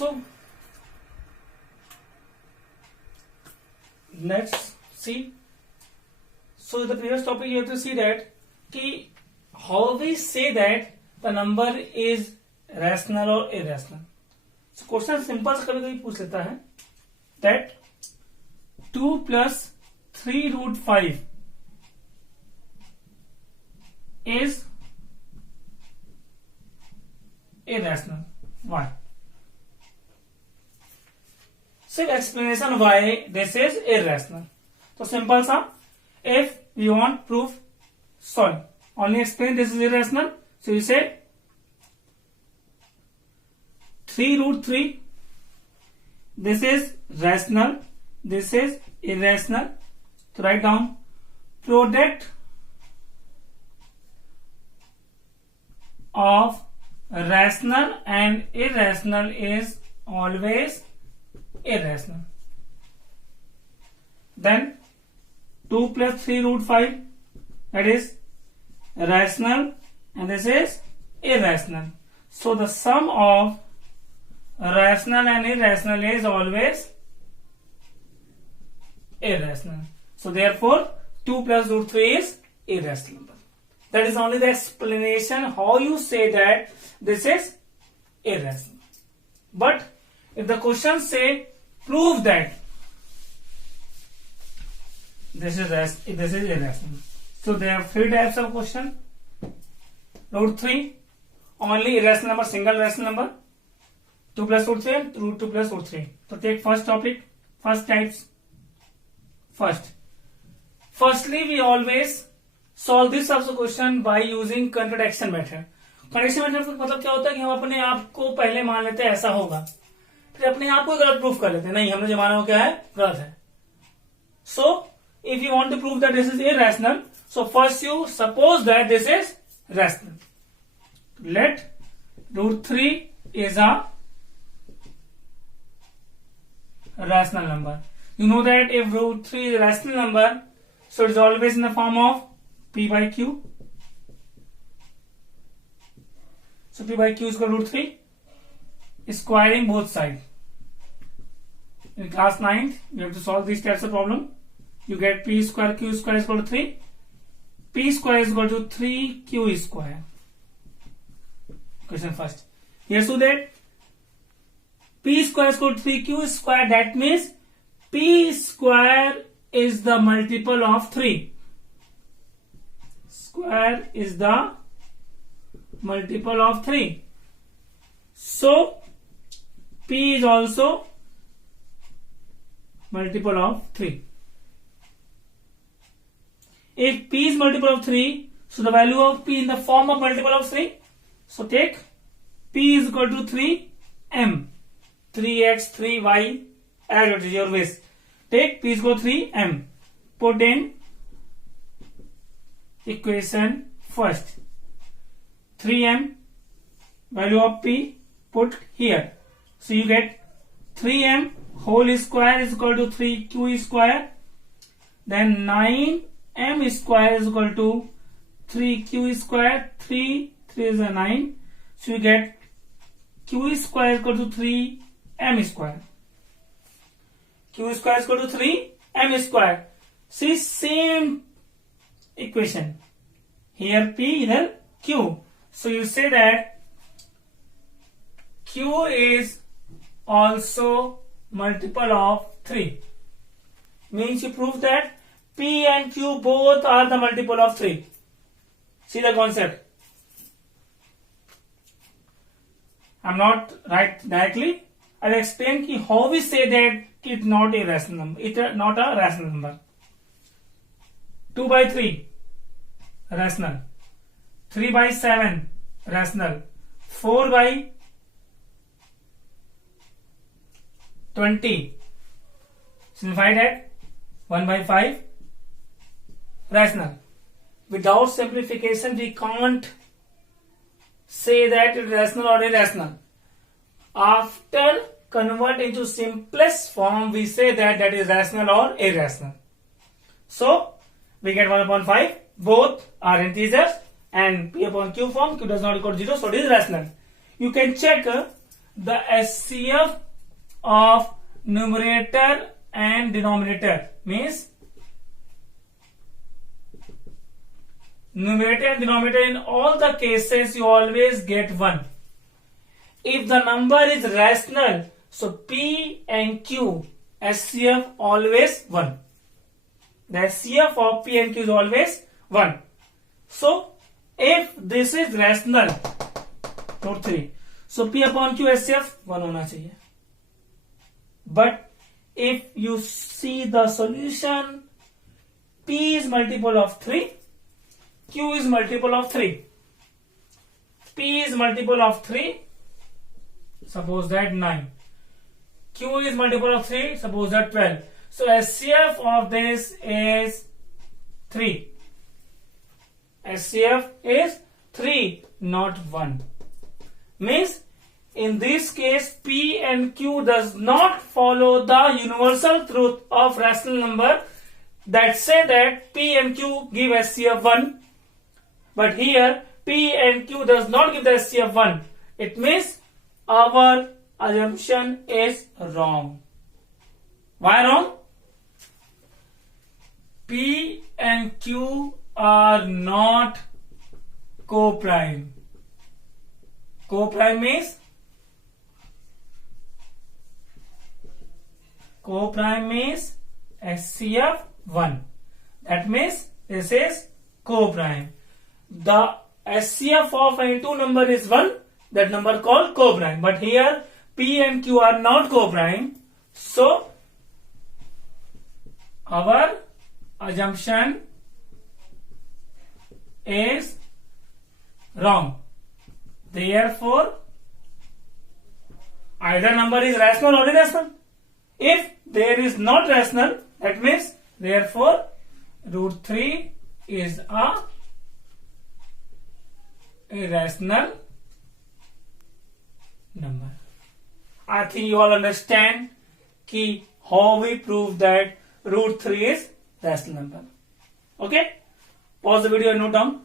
So let's see. So the previous topic you have to see that कि how we say that the number is rational or irrational. So question simple से कभी कभी पूछ लेता है that 2 plus 3 root 5 is irrational. Why? सिर्फ explanation why this is irrational. तो simple सा, if you want proof, solve. Only explain this is irrational. So you say 3 root 3. This is rational. This is irrational. So write down product of rational and irrational is always irrational. Then 2 plus 3 root 5, that is rational and this is irrational. So the sum of rational and irrational is always irrational. So therefore 2 plus root 3 is irrational. That is only the explanation how you say that this is irrational. But if the question say prove that this is irrational. So there are 3 types of question. Root 3, only irrational number, single rational number. 2 plus root 3 and root 2 plus root 3. So take first topic, first types. Firstly, we always solve this type of question by using contradiction method. Contradiction method का मतलब क्या होता है कि हम अपने आप को पहले मान लेते हैं ऐसा होगा, फिर अपने आप को गलत प्रूफ कर लेते हैं, नहीं हमने जो माना वो क्या है, गलत है. So if you want to prove that this is irrational, so first you suppose that this is rational. Let root 3 is a rational number. You know that if root 3 is a rational number, so it is always in the form of p by q. So p by q is equal to root 3, squaring both sides. In class 9th, you have to solve these types of problem. You get p square q square is equal to 3. P square is equal to 3q square. Question first. Here so that p square is equal to 3q square, that means p square is the multiple of 3. Square is the multiple of 3. So p is also multiple of 3. If p is multiple of 3, so the value of p in the form of multiple of 3. So take p is equal to 3m. 3x, 3y, as it is your wish. Take p is equal to 3m. Put in equation first. 3m, value of p, put here. So you get 3m whole square is equal to 3q square. Then 9m square is equal to 3q square. 3 is a 9. So you get q square is equal to 3m square. Q square is equal to 3m square. See, same equation. Here p, here q. So you say that q is also multiple of 3. Means you prove that p and q both are the multiple of 3. See the concept. I'm not right directly. I'll explain how we say that it's not a rational number. It's not a rational number. 2 by 3 rational. 3 by 7 rational. 4 by 20. Simplify that. 1 by 5 rational. Without simplification we can't say that it's rational or irrational. After convert into simplest form we say that is rational or irrational. So we get 1 upon 5. Both are integers and p upon q form. Q does not equal to 0, so it is rational. You can check the HCF of numerator and denominator means numerator and denominator, in all the cases you always get 1. If the number is rational, so P and Q HCF always 1. The HCF of P and Q is always 1. So if this is rational, note 3, so P upon Q HCF 1 होना चाहिए. But if you see the solution, P is multiple of 3, Q is multiple of 3. P is multiple of 3, suppose that 9. Q is multiple of 3, suppose that 12. So HCF of this is 3. HCF is 3, not 1. Means in this case P and Q does not follow the universal truth of rational number that say that P and Q give HCF 1. But here P and Q does not give the HCF 1. It means our assumption is wrong. Why wrong? P and Q are not co-prime. Co-prime means HCF 1. That means this is co-prime. The HCF of any two number is 1. That number called co-prime. But here P and Q are not co-prime. So our assumption is wrong. Therefore, either number is rational or irrational. If there is not rational, that means therefore root 3 is a irrational number. I think you all understand ki how we prove that root 3 is rational number. Okay? Pause the video and note down.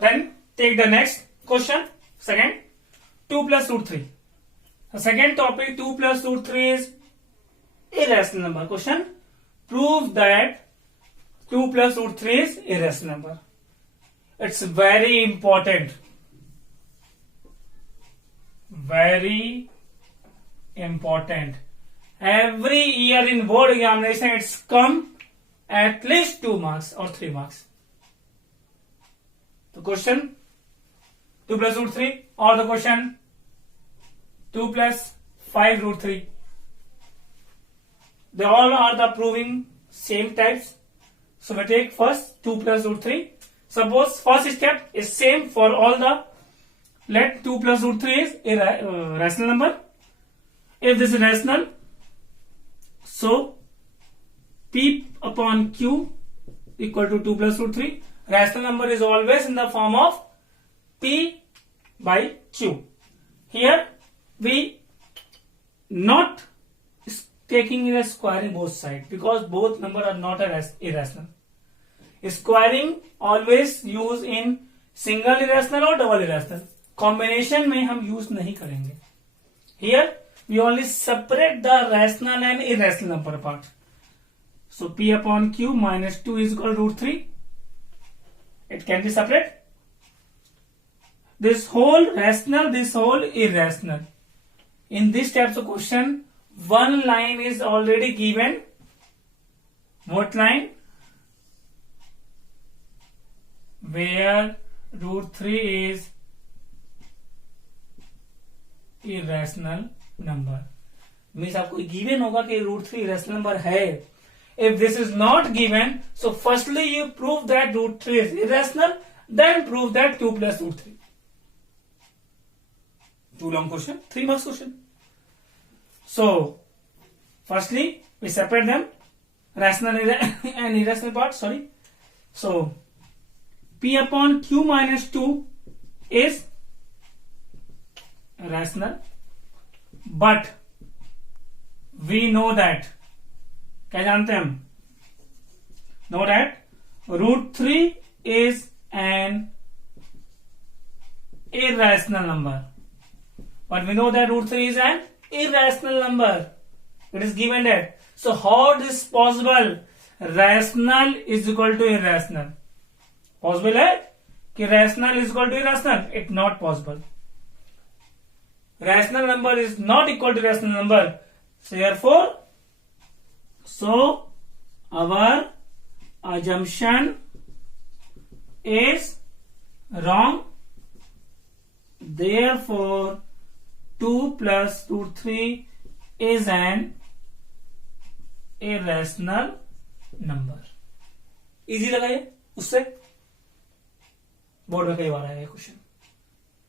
Then take the next question. Second, 2 plus root 3. The second topic, 2 plus root 3 is irrational number. Question, prove that 2 plus root 3 is irrational number. It's very important. Very important. Every year in board examination it's come at least 2 marks or 3 marks. The question 2 plus root 3 or the question 2 plus 5 root 3. They all are the proving same types. So we take first 2 plus root 3. Suppose first step is same for all the, let 2 plus root 3 is a rational number. If this is rational, so P upon Q equal to 2 plus root 3. Rational number is always in the form of P by Q. Here we not taking in a squaring both sides because both number are not irrational. Squaring always use in single irrational or double irrational. Combination में हम use नहीं करेंगे. Here we only separate the rational and irrational number apart. So P upon Q minus 2 is equal to root 3. It can be separate. This whole rational, this whole irrational. In this types of question, one line is already given. What line? Where root 3 is irrational number. Means आपको given होगा कि root 3 irrational number है. If this is not given, so firstly you prove that root 3 is irrational, then prove that 2 plus root 3. Too long question, 3 marks question. So, firstly we separate them, rational and irrational part, sorry. So, P upon Q minus 2 is rational, but we know that, क्या जानते हैं हम? Know that root 3 is an irrational number. But we know that root 3 is an irrational number. It is given that. So how this is possible? Rational is equal to irrational. Possible है कि rational is equal to irrational? It's not possible. Rational number is not equal to rational number. So therefore, our assumption is wrong. Therefore, 2 plus root 3 is an irrational number. Easy लगा ये उससे board में कई बार आया question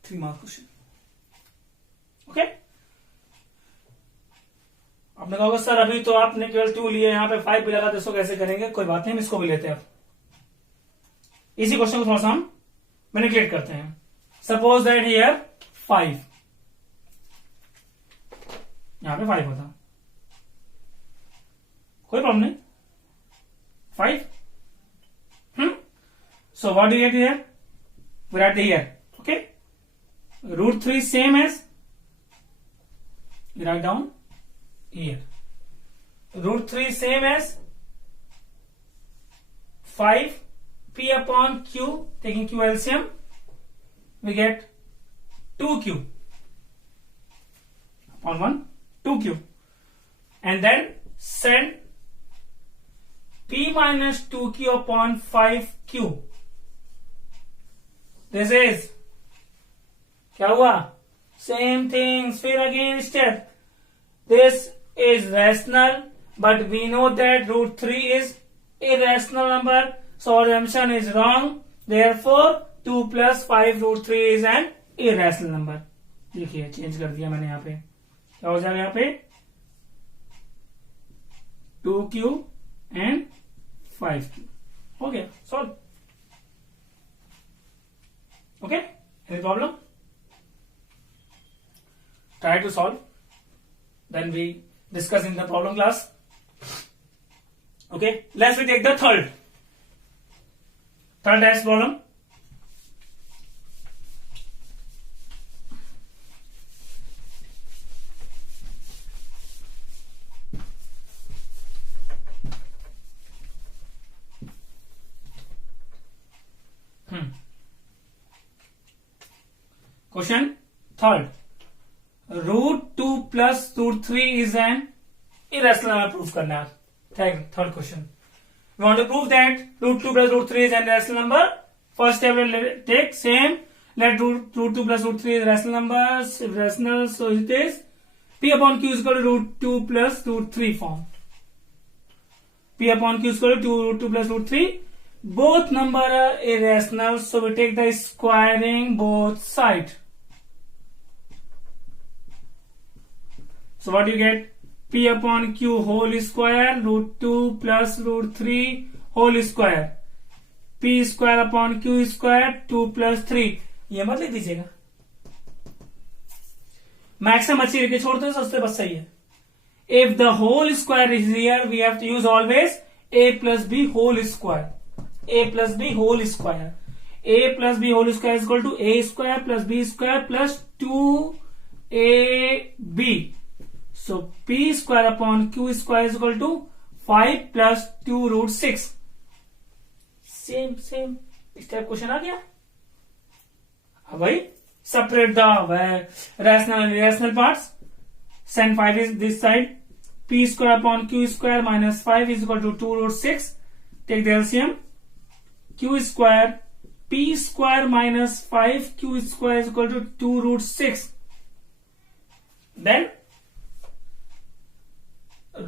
3 mark question. Okay आपने कहा sir अभी तो आपने केवल 2 लिए यहाँ पे 5 भी लगा तो कैसे करेंगे. कोई बात नहीं हम इसको भी लेते हैं. इसी क्वेश्चन को थोड़ा सा हम मैनिपुलेट करते हैं. सपोज दैट हियर 5 यहां पे 5 होता कोई प्रॉब्लम नहीं. 5 so what do you get here? We write here. Okay, root 3 same as we write down here. Root 3 same as 5 p upon q. Taking q LCM we get 2q upon 1 2q, and then send p minus 2q upon 5q. This is क्या हुआ? Same things. फिर again step. This is rational, but we know that root 3 is irrational number, so our assumption is wrong. Therefore, 2 plus 5 root 3 is an irrational number. देखिए change कर दिया मैंने यहाँ पे. क्या हो जाएगा यहाँ पे? 2q and 5q. हो गया solve. Okay, any problem? Try to solve. Then we discuss in the problem class. Okay, let's we take the third test problem. Question third. Root 2 plus root 3 is an irrational number. Proof करना है. Third question. We want to prove that root 2 plus root 3 is an irrational number. First step we will take same. Let root 2 plus root 3 is rational numbers. If rational, so it is p upon q is equal to root 2 plus root 3 form. P upon q is equal to root 2 plus root 3. Both number are irrational, so we take the squaring both sides. So what do you get? P upon q whole square root 2 plus root 3 whole square. P square upon q square 2 plus 3. ये मत लिख दीजिएगा. Maximum अच्छी लिखे छोड़ दो सस्ते बस सही है. If the whole square is here, we have to use always a plus b whole square. A plus b whole square. A plus b whole square is equal to a square plus b square plus 2ab. So p square upon q square is equal to 5 plus 2 root 6. Same step question आ गया. अब भाई separate the rational and irrational parts. Send 5 is this side. P square upon q square minus 5 is equal to 2 root 6. Take the LCM. Q square p square minus 5 q square is equal to 2 root 6. Then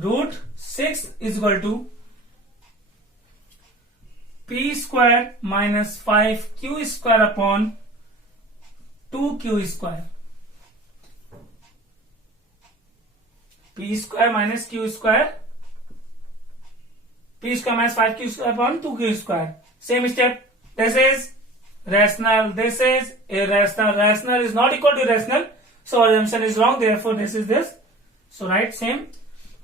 root 6 is equal to p square minus 5q square upon 2q square. P square minus q square. P square minus 5q square upon 2q square. Same step. This is rational. This is irrational. Rational is not equal to irrational. So our assumption is wrong. Therefore, this is this. So write same.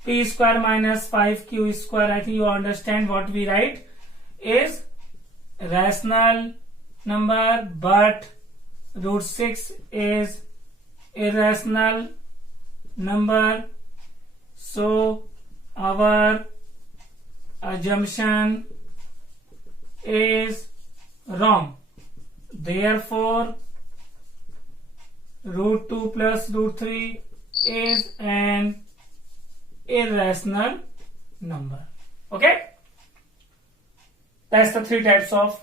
P square minus 5q square. I think you understand what we write is rational number, but root 6 is irrational number. So our assumption is wrong. Therefore, root 2 plus root 3 is an irrational number. Okay? That's the three types of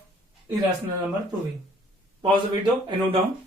irrational number proving. Pause the video and note down.